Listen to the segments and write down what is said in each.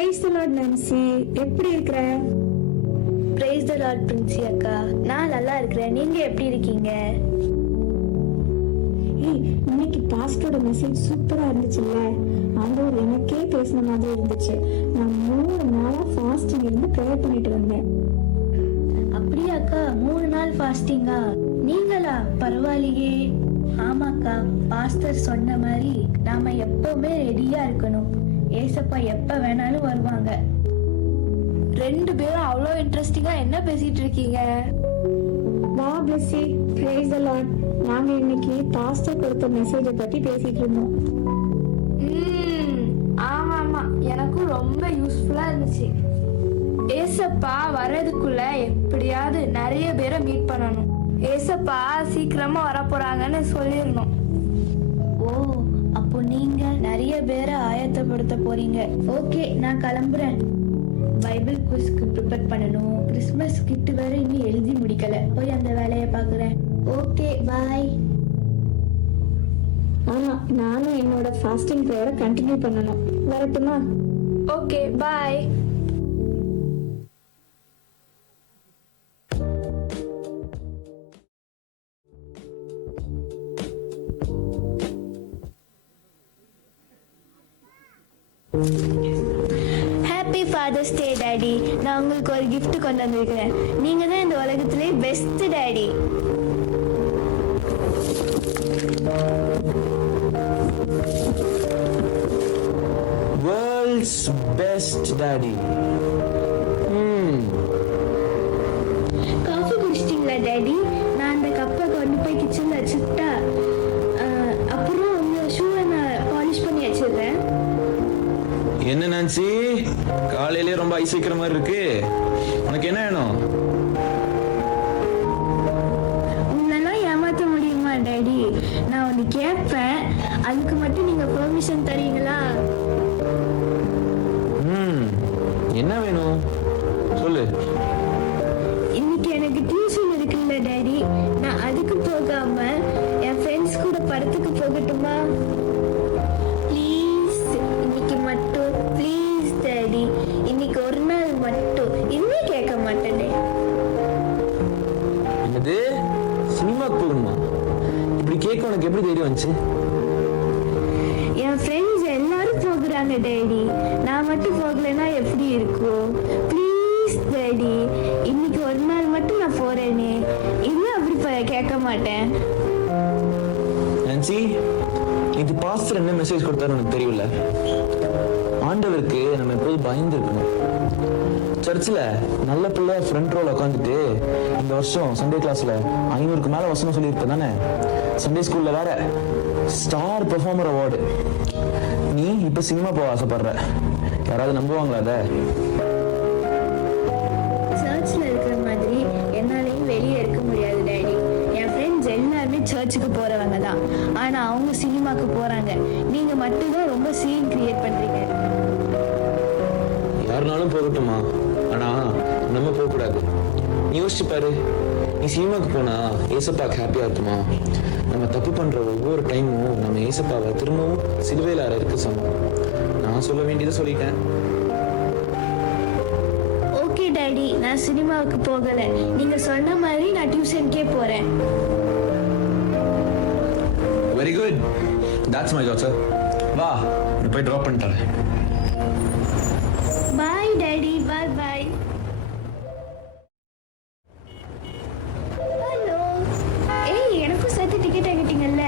Praise the Lord Nancy, எப்படி இருக்கிற? Praise the Lord Princy அக்கா, நான் நல்லா இருக்கிறேன். நீங்க எப்படி இருக்கீங்க? இன்னைக்கு பாஸ்டரோட மெசேஜ் சூப்பரா இருந்துச்சுல்ல. ஆண்டவர் எனக்கே பேசின மாதிரி இருந்துச்சு. நான் 3 நாளா ஃபாஸ்டிங் இருந்து ப்ரேயர் பண்ணிட்டு வந்தேன். அப்படியா அக்கா? 3 நாள் ஃபாஸ்டிங்கா? நீங்களா? பரவாயில்லையே. ஆமாக்கா, பாஸ்டர் சொன்ன மாதிரி நாம எப்பவுமே ரெடியா இருக்கணும். ஏசப்பா எப்ப வேணாலும் வருவாங்க. 2 பேரும் அவ்வளோ இன்ட்ரெஸ்டிங்கா என்ன பேசிட்டு இருக்கீங்க? வா பிளஸி, பிரைஸ் தி லார்ட். நாங்க இன்னைக்கு பாஸ்டர் கொடுத்த மெசேஜை பத்தி பேசிட்டு இருந்தோம். ஆமா ஆமா, எனக்கும் ரொம்ப யூஸ்ஃபுல்லா இருந்துச்சு. ஏசப்பா வர்றதுக்குள்ள எப்படியாவது நிறைய பேரை மீட் பண்ணணும். ஏசப்பா சீக்கிரமா வரப்போறாங்கன்னு சொல்லிடணும். ஓ, அப்போ நீங்க நிறைய பேரை ஆயத்தப்படுத்த போறீங்க. ஓகே, நான் கிளம்புறேன். பைபிள் குவிஸ்க்கு ப்ரிப்பேர் பண்ணணும். கிறிஸ்மஸ் கிட் வேற இன்னும் எழுதி முடிக்கல. போய் அந்த வேலையை பாக்குறேன். ஓகே, பாய். ஆமா, நானும் என்னோட ஃபாஸ்டிங் ப்ரேயரை கண்டினியூ பண்ணணும். வரட்டுமா? ஓகே, பாய். ஹாப்பி ஃபாதர்ஸ் டே டாடி. நான் உங்களுக்கு ஒரு gift கொண்டு வந்திருக்கிறேன். நீங்க தான் இந்த உலகத்திலே best daddy. World's best daddy. Coffee குடிச்சிட்டீங்களா டாடி? நான் அந்த கப்பை கொண்டு போய் கிச்சன்ல வச்சுட்டா, அப்புறம் உங்க ஷூவை நான் பாலிஷ் பண்ணி வச்சிடுறேன். என்ன நான்சி, காலையிலே ரொம்ப ஐஸ் வைக்கிற மாதிரி இருக்கு. உனக்கு என்ன வேணும்? உங்களெல்லாம் ஏமாத்த முடியுமா டாடி? நான் ஒன்று கேட்பேன், அதுக்கு மட்டும் நீங்க பெர்மிஷன் தரீங்களா? என்ன வேணும் சொல்லு. இன்னைக்கு எனக்கு டியூஷன் இருக்குல்ல டாடி, நான் அதுக்கு போகாம என் ஃப்ரெண்ட்ஸ் கூட படத்துக்கு போகட்டுமா? ப்ளீஸ், இன்னைக்கு மட்டும் ப்ளீஸ் டாடி. இன்னைக்கு ஒரு நாள் மட்டும். இன்னும் கேட்க மாட்டேனே. என்னது, சினிமாக்கு போகணுமா? இப்படி கேட்க உனக்கு எப்படி தைரியம் வந்துச்சு? என் ஃப்ரெண்ட்ஸ் எல்லாரும் போகிறாங்க டாடி, நான் மட்டும் போகலைன்னா எப்படி இருக்கும்? ப்ளீஸ் டாடி, இன்னைக்கு ஒரு நாள் மட்டும் நான் போறேனே. இன்னும் அப்படி கேட்க மாட்டேன். நான்சி, இது பாஸ்டர் என்ன மெசேஜ் கொடுத்தாரு உனக்கு தெரியல. ஆண்டவருக்கு நம்ம எப்போதும் பயந்து இருக்கணும். சர்ச்சில் நல்ல பிள்ளை ஃப்ரண்ட் ரோல உட்காந்துட்டு இந்த வருஷம் சண்டே கிளாஸ்ல 500க்கு மேல வசனம் சொல்லியிருப்ப தானே. சண்டே ஸ்கூல்ல வேற ஸ்டார் பெர்ஃபார்மர் அவார்டு. நீ இப்ப சினிமா போக ஆசைப்படுற, யாராவது நம்புவாங்களா அத? சர்ச்சில் இருக்கிற மாதிரி என்னாலையும் வெளியே இருக்க முடியாது டாடி. என் ஃப்ரெண்ட்ஸ் எல்லாருமே சர்ச்சுக்கு போறவங்க தான், ஆனா அவங்க சினிமாக்கு போறாங்க. நீங்க மட்டும்தான் ரொம்ப சீன் கிரியேட் பண்றீங்க. யாருனாலும் போகட்டுமா, ஆனா நம்ம போக கூடாது. நீ யோசிச்சு பாரு, நீ சினிமாக்கு போனா ஏசப்பாக்கு ஹாப்பியா இருக்குமா? நம்ம தப்பு பண்ற ஒவ்வொரு டைமும் நம்ம ஏசப்பாவை திரும்பவும் சிலுவையில் அறைக்கு சமம். நான் சொல்ல வேண்டியதை சொல்லிட்டேன். ஓகே டாடி, நான் சினிமாவுக்கு போகல. நீங்க சொன்ன மாதிரி நான் டியூஷனுக்கே போறேன். Very good, that's my daughter. வா, நான் போய் ட்ராப் பண்ணிட்டேன். பாய் டாடி, பாய் பாய். ஹலோ. ஏய், எனக்கும் சேர்த்து டிக்கெட் ஆகிட்டீங்கல்ல?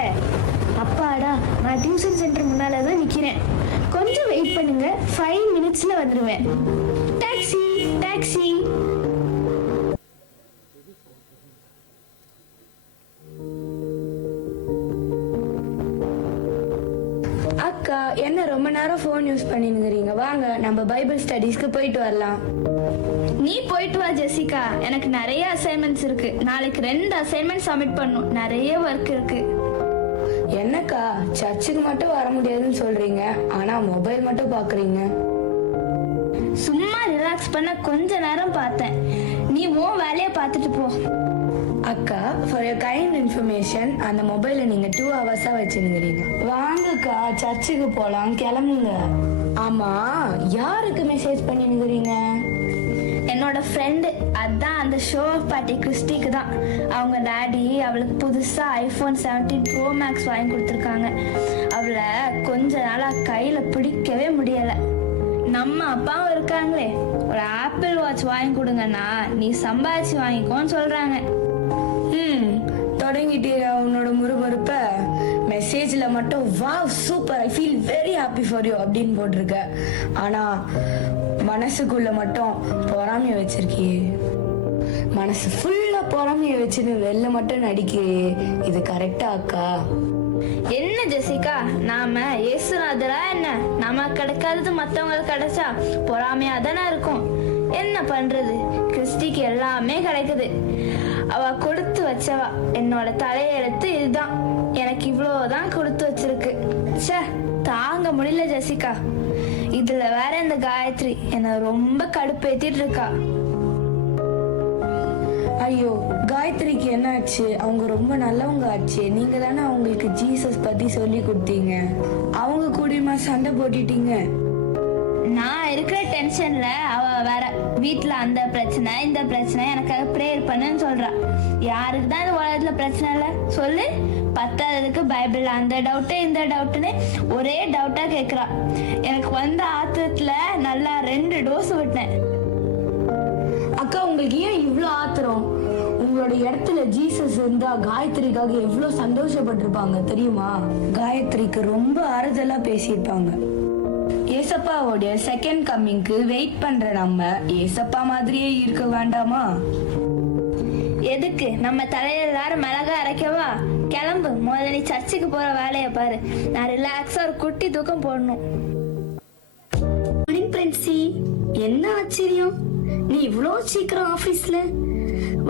அப்பாடா, நான் டியூஷன் சென்டர் முன்னால தான் நிக்கிறேன். கொஞ்சம் வெயிட் பண்ணுங்க, 5 மினிட்ஸ்ல வந்துடுவேன். Taxi taxi. அக்கா, என்ன ரொம்ப நேரம் ஃபோன் யூஸ் பண்ணிருக்கிறீங்க? வாங்க நம்ம பைபிள் ஸ்டடீஸ்க்கு போயிட்டு வரலாம். நீ போயிட்டு வா ஜெசிகா, எனக்கு நிறைய அசைன்மெண்ட்ஸ் இருக்கு. நாளைக்கு 2 அசைன்மெண்ட் சப்மிட் பண்ணணும். நிறைய ஒர்க் இருக்கு. என்னக்கா, சர்ச்சுக்கு மட்டும் வர முடியாதுன்னு சொல்றீங்க, ஆனா மொபைல் மட்டும் பாக்குறீங்க? சும்மா ரிலாக்ஸ் பண்ண கொஞ்ச நேரம் பார்த்தேன். நீ உன் வேலையை பார்த்துட்டு போ. அக்கா, ஃபார் யோர் கைண்ட் இன்ஃபர்மேஷன், அந்த மொபைலை நீங்க 2 hours வச்சிருந்தீங்க. வாங்கக்கா, சர்ச்சுக்கு போலாம், கிளம்புங்க. ஆமா, யாருக்கு மெசேஜ் பண்ணிருக்கிறீங்க? என்னோட ஃப்ரெண்டு, அதான் அந்த ஷோ பாட்டி கிறிஸ்டிக்கு தான். அவங்க டாடி அவளுக்கு புதுசா iPhone 17 Pro Max வாங்கி கொடுத்துருக்காங்க. அவளை கொஞ்ச நாளா கையில பிடிக்கவே முடியல. நம்ம அப்பாவும் இருக்காங்களே, ஒரு ஆப்பிள் வாட்ச் வாங்கி கொடுங்கன்னா நீ சம்பாதிச்சு வாங்கிக்கோன்னு சொல்றாங்க. தொடங்கிட்டீங்க உன்னோட முறுமுறுப்ப. மெசேஜ்ல மட்டும் wow super, I feel very happy for you அப்படின்னு போட்டிருக்க. ஆனா மனசுக்குள்ள மட்டும் பொறாமைய வச்சிருக்கியே. மனசு ஃபுல்லா பொறாமைய வச்சுன்னு வெளில மட்டும் நடிக்கிறியே. இது கரெக்டா அக்கா? என்ன ஜெசிகா, நாம இயேசுநாதரா என்ன? நம்ம கிடைக்காதது மத்தவங்களுக்கு கிடைச்சா பொறாமையா தானே இருக்கும். என்ன பண்றது, கிறிஸ்டிக்கு எல்லாமே கிடைக்குது. அவ கொடுத்து வச்சவா. என்னோட தலையெழுத்து இதுதான். எனக்கு இவ்வளவுதான் கொடுத்து வச்சிருக்கு. ச்சே, தாங்க முடியல ஜெசிகா. இதுல வேற இந்த காயத்ரி என்ன ரொம்ப கடுப்பேத்திட்டு இருக்கா. ஐயோ, காயத்ரிக்கு என்ன ஆச்சு? அவங்க ரொம்ப நல்லவங்க ஆச்சு. நீங்க தானே அவங்களுக்கு ஜீசஸ் பத்தி சொல்லி கொடுத்தீங்க. அவங்க கூடயுமா சண்டை போட்டுட்டீங்க? நான் இருக்கிற டென்ஷன்ல அவ வேற வீட்டுல அந்த பிரச்சனை இந்த பிரச்சனை, எனக்காக ப்ரேயர் பண்ணுன்னு சொல்றா. யாருக்கு தான் இந்த உலகத்துல பிரச்சனை இல்ல சொல்லு? பத்தாததுக்கு பைபிள் அந்த டவுட்டு இந்த டவுட்டுன்னு ஒரே டவுட்டா கேக்குறா. எனக்கு வந்த ஆத்திரத்துல நல்லா 2 டோஸ் விட்டேன். அக்கா, உங்களுக்கு ஏன் இவ்ளோ ஆத்திரம்? உங்களோட இடத்துல ஜீசஸ் இருந்தா காயத்ரிக்காக எவ்வளவு சந்தோஷப்பட்டிருப்பாங்க தெரியுமா? காயத்ரிக்கு ரொம்ப ஆறுதலா பேசியிருப்பாங்க. ஏசப்பாவோட செகண்ட் கம்மிங்க்கு வெயிட் பண்ற நம்ம ஏசப்பா மாதிரியே இருக்க வேண்டாமா? எதுக்கு நம்ம தலையில எல்லாரும் மிளகா அரைக்கவா? கிளம்பு, முதல்ல நீ சர்ச்சுக்கு போற வேலைய பாரு. நான் ரிலாக்ஸா ஒரு குட்டி தூக்கம் போடணும். பிரின்சி, என்ன ஆச்சரியம், நீ இவ்ளோ சீக்கிரம் ஆபீஸ்ல?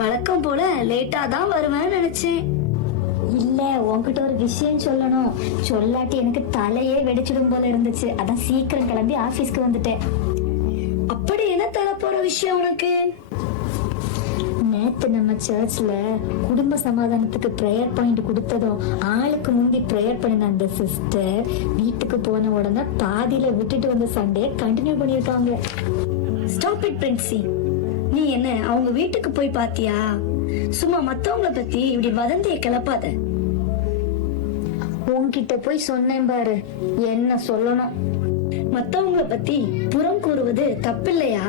வழக்கம் போல லேட்டா தான் வருவேன்னு நினைச்சேன். இல்ல, உன்கிட்ட ஒரு விஷயம் சொல்லணும். சொல்லாட்டி எனக்கு தலையே வெடிச்சிடும் போல இருந்துச்சு. அதான் சீக்கிரம் கிளம்பி ஆபீஸ்க்கு வந்துட்டேன். அப்படி என்ன தர போற விஷயம் உனக்கு? நேத்து நம்ம சர்ச்ல குடும்ப சமாதானத்துக்கு பிரேயர் பாயிண்ட் கொடுத்ததும் ஆளுக்கு முந்தி பிரேயர் பண்ணின அந்த சிஸ்டர் வீட்டுக்கு போன உடனே பாதியில விட்டுட்டு வந்த சண்டையை கண்டினியூ பண்ணிருக்காங்க. Stop it Princy. நீ என்ன அவங்க வீட்டுக்கு போய் பாத்தியா? சும்மா மத்தவங்கள பத்தி இப்படி வதந்திய கிளப்பாத. உன்கிட்ட போய் சொன்னேன் பாரு, என்ன சொல்லணும்? மத்தவங்கள பத்தி புறம் கூறுவது தப்பில்லையா?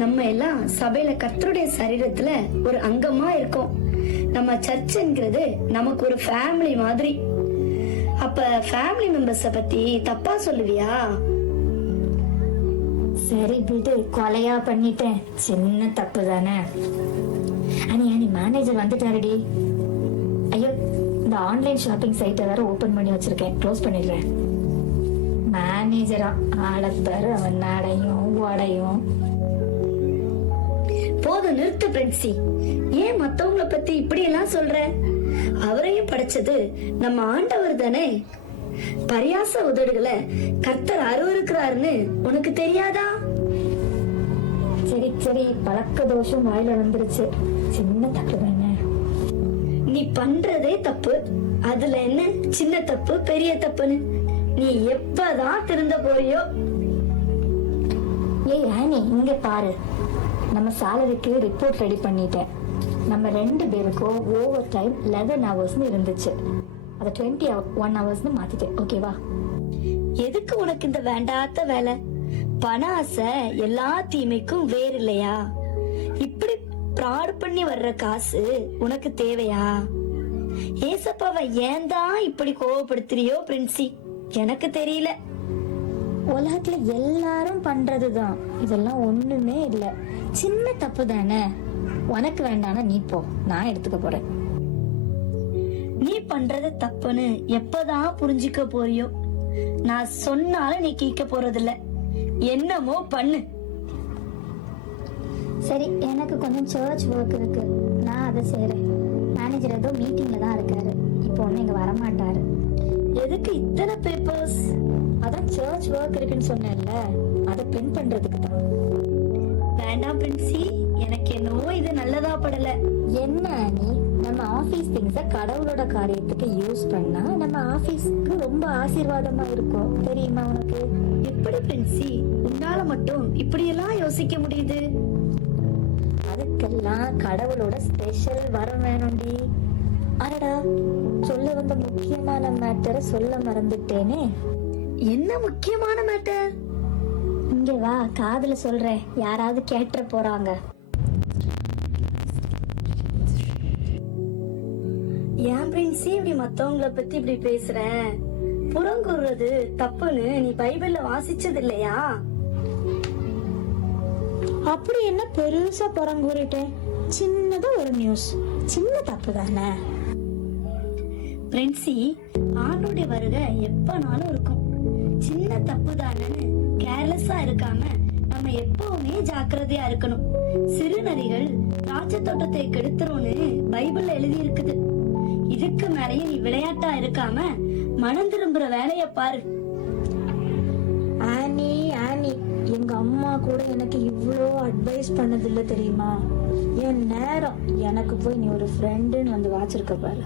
நம்ம எல்லாம் சபையில கர்த்தருடைய சரீரத்துல ஒரு அங்கமா இருக்கோம். நம்ம சர்ச்ங்கிறது நமக்கு ஒரு ஃபேமிலி மாதிரி. அப்ப ஃபேமிலி மெம்பர்ஸ பத்தி தப்பா சொல்லுவியா? சரி விடு, கொலையா பண்ணிட்டேன், சின்ன தப்பு தானே. அனி மேனேஜர் வந்துட்டாருடி. ஐயோ, இந்த ஆன்லைன் ஷாப்பிங் சைட்டை வேற ஓபன் பண்ணி வச்சிருக்கேன், க்ளோஸ் பண்ணிடுறேன். மேனேஜரா ஆளப்பாரு, அவன் நடையும் உடையும். போதும், நிறுத்து பிரின்சி. ஏன் மத்தவங்கள பத்தி இப்படி எல்லாம் சொல்ற? அவரையும் படைச்சது நம்ம ஆண்டவர் தானே. பரியாச உதடுகளை கர்த்தர் அருவருக்கிறாருன்னு உனக்கு தெரியாதா? சரி சரி, பழக்க தோஷம் வாயில வந்துருச்சு, சின்ன தப்பு தானே. நீ பண்றதே தப்பு, அதுல என்ன சின்ன தப்பு பெரிய தப்புன்னு? நீ எப்பதான் திருந்த போறியோ? ஏய் ஆனி, இங்க பாரு, நம்ம சாலரிக்கு ரிப்போர்ட் ரெடி பண்ணிட்டேன். நம்ம 2 பேருக்கும் ஓவர் டைம் 11 hours இருந்துச்சு. அதை 21 hours மாத்திட்டேன். ஓகேவா? எதுக்கு உனக்கு இந்த வேண்டாத்த வேலை? பண ஆசை எல்லா தீமைக்கும் வேறு இல்லையா? இப்படி ப்ராட் பண்ணி வர்ற காசு உனக்கு தேவையா? ஏசப்பாவை ஏன் தான் இப்படி கோவப்படுத்துறியோ பிரின்சி, எனக்கு தெரியல. உலகத்துல எல்லாரும் பண்றதுதான், இதெல்லாம் ஒண்ணுமே இல்ல, சின்ன தப்பு தானே. உனக்கு வேண்டானா நீ போ, நான் எடுத்துக்க போறேன். நீ பண்றது தப்புன்னு எப்பதான் புரிஞ்சுக்க போறியோ? நான் சொன்னாலும் நீ கேட்க போறதில்ல. என்னமோ பண்ணு. சரி, எனக்கு கொஞ்சம் சர்ச் ஒர்க் இருக்கு, நான் அதை செய்யறேன். மேனேஜர் ஏதோ மீட்டிங்ல தான் இருக்காரு, இப்போ ஒன்னும் இங்க வரமாட்டாரு. எதுக்கு இத்தனை பேப்பர்ஸ்? அதான் சர்ச் ஒர்க் இருக்குன்னு சொன்னேன்ல, அதை பிரிண்ட் பண்றதுக்கு தான். வேண்டாம் பிரின்சி, எனக்கு என்னவோ இது நல்லதா படல. என்ன நீ நம்ம ஆபீஸ் திங்ஸ கடவுளோட காரியத்துக்கு யூஸ் பண்ணா நம்ம ஆபீஸ்க்கு ரொம்ப ஆசீர்வாதமா இருக்கும் தெரியுமா உனக்கு? எப்படி பிரின்சி உன்னால மட்டும் இப்படியெல்லாம் யோசிக்க முடியுது? அதுக்கெல்லாம் கடவுளோட ஸ்பெஷல் வரம் வேணும்டி. அடடா, சொல்ல வந்த முக்கியமான மேட்டரை சொல்ல மறந்துட்டேனே. என்ன முக்கியமான மேட்டர்? இங்க வா, காதுல சொல்றேன், யாராவது கேட்டுற போறாங்க. ஏன் பிரின்சி இப்படி மத்தவங்கள பத்தி இப்படி பேசுற? புறங்கூறுறது தப்புன்னு நீ பைபிள்ல வாசிச்சது இல்லையா? அப்படி என்ன பெருசா புறங்கூறிட்டேன்? சின்னதா ஒரு நியூஸ், சின்ன தப்பு தானே. பிரின்சி, ஆண்டோடைய வருகை எப்பனாலும் இருக்கும். சின்ன தப்பு தானேன்னு கேர்லெஸ்ஸா இருக்காம நம்ம எப்பவுமே ஜாக்கிரதையா இருக்கணும். சிறு நரிகள் திராட்சை தோட்டத்தை கெடுத்துரும்னு பைபிள்ல எழுதி இருக்குது. இதுக்கு மேலேயே நீ விளையாட்டா இருக்காம மனம் திரும்புற வேலைய பாரு. ஆனி, எங்க அம்மா கூட எனக்கு இவ்வளோ அட்வைஸ் பண்ணதில்லை தெரியுமா? என் நேரம் எனக்கு போய் நீ ஒரு ஃப்ரெண்டுன்னு வந்து வாச்சிருக்க பாரு.